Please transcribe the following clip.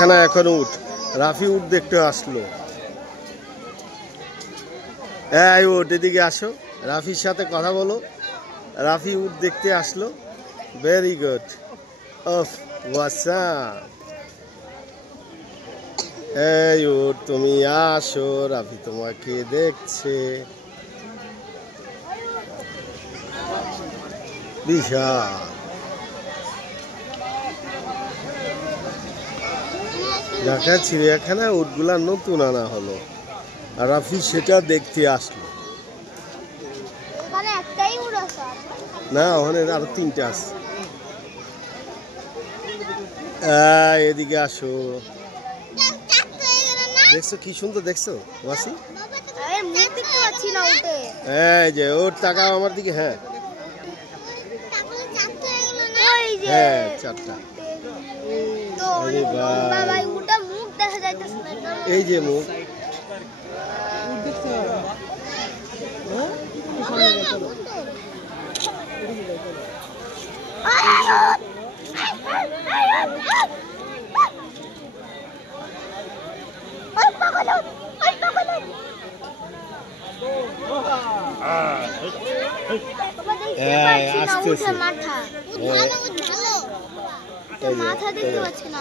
এখানে এখন উঠ, রাফি উঠ দেখতে আসলো। এই উঠ, এদিকে আসো, রাফির সাথে কথা বলো। রাফি উঠ দেখতে আসলো। Very good. অফ ওয়াসা, এই উঠ তুমি আসো, রাফি তোমাকে দেখছে। বিশাল ঢাকা চিড়িয়াখানা উটগুলা নতুন আনা হলো, আর রাফি সেটা দেখতে আসলো। না, ওখানে আরো 3টা আছে। এদিকে আসো, দেখছো কি সুন্দর, দেখছো ওয়াসি? এই যে ওর তাকাও আমার দিকে। হ্যাঁ হ্যাঁ, 4টা। এই যে মুখ, মাথা দেখতে পাচ্ছি না।